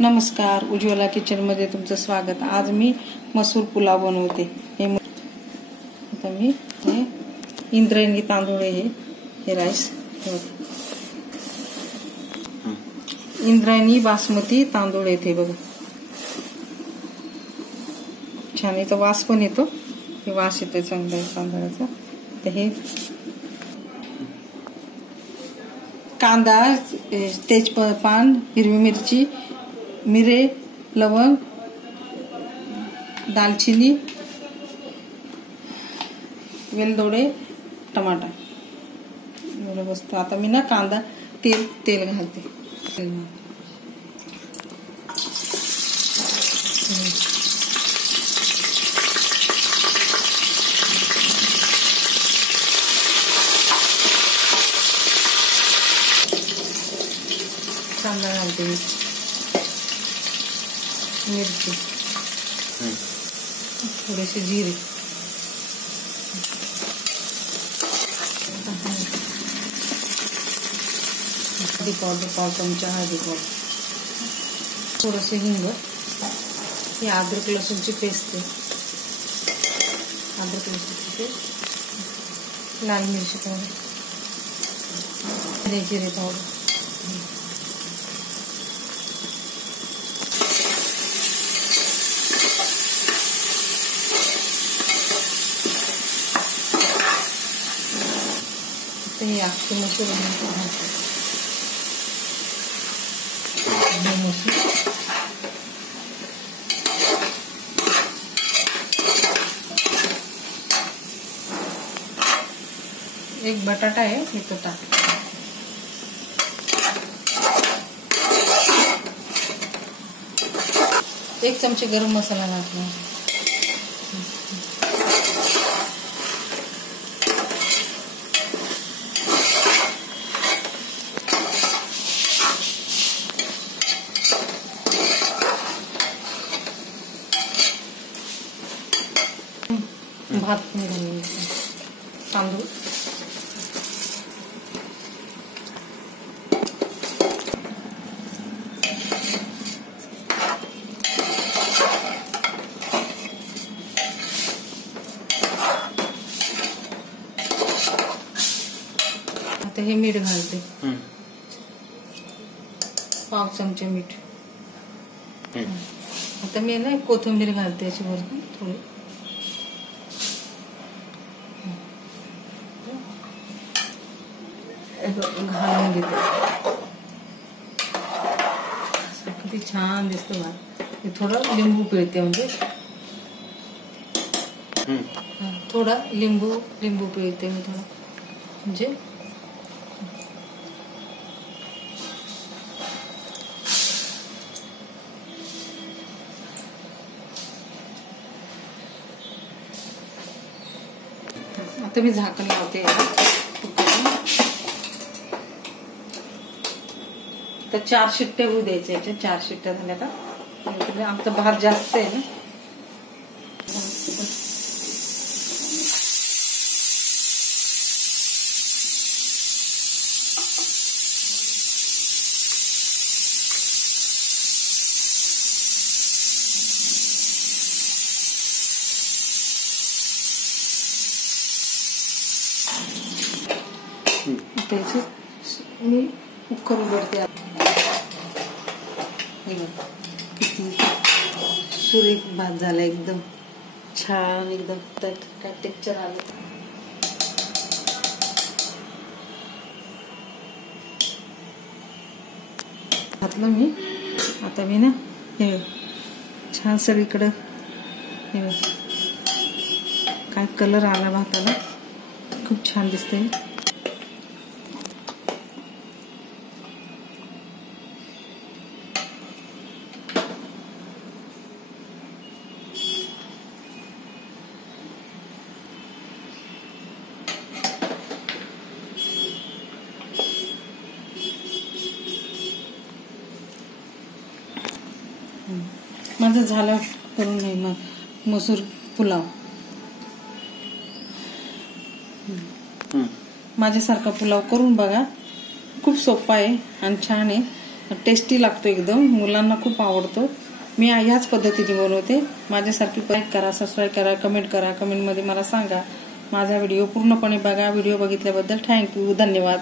नमस्कार, उज्ज्वला किचनमध्ये तुमचं स्वागत। आज मी मसूर पुलाव बनवते। आता मी हे इंद्रायणी तांदूळ हे राईस इंद्रायणी बासमती तांदूळ येते बघा। छान याचा वास पण येतो, हे वास येतो चांगला तांदळाचा। तर हे कांदा, तेजपान, हिरवी मिरची, मिरे, लवंग, दालचिनी, वेलदोडे, टमाटा एवढं वस्तू। आता मी ना कांदा तेल घालते। कांदा घालते, मिरची, थोडेसे जिरे, हळदी पावडर, पाव चमचा हळदी पावडर, थोडंसं हिंग, ही अद्रक लसूणची पेस्ट आहे, अद्रक लसूणची पेस्ट, लाल मिरची पावडर, जिरे पावडर, हे अख्खे मसूर एक बटाटा आहे हे तो टाक, एक चमचे गरम मसाला घातला, भात घालून तांदूळ, आता हे मीठ घालते, पाव चमचे मीठ। आता मी ना कोथिंबीर घालते याच्यावर थोडी, घालून घेते। किती छान दिसतो भात। थोडं लिंबू पिळते, म्हणजे थोडा लिंबू पिळते मी थोडा, म्हणजे आता मी झाकण लावते। तर 4 शिट्ट्या होऊ द्यायच्या, याच्या 4 शिट्ट्या झाल्या का आमचा भात जास्त आहे ना। त्याची मी कुकर उघडते। किती सुरेख भात झाला, एकदम छान, एकदम काय टेक्स्चर आलं। घातलं मी। आता मी ना हे छान सगळीकडं हे काय कलर आला भाताला, खूप छान दिसतंय। माझं झालं करून नाही मग मसूर पुलाव। माझ्यासारखा पुलाव करून बघा, खूप सोपा आहे आणि छान आहे। टेस्टी लागतो एकदम, मुलांना खूप आवडतो. मी ह्याच पद्धतीने बनवते. माझ्यासारखी लाईक करा, सबस्क्राईब करा, कमेंट करा. कमेंटमध्ये मला सांगा. माझा व्हिडिओ पूर्णपणे बघा. व्हिडिओ बघितल्याबद्दल थँक्यू, धन्यवाद.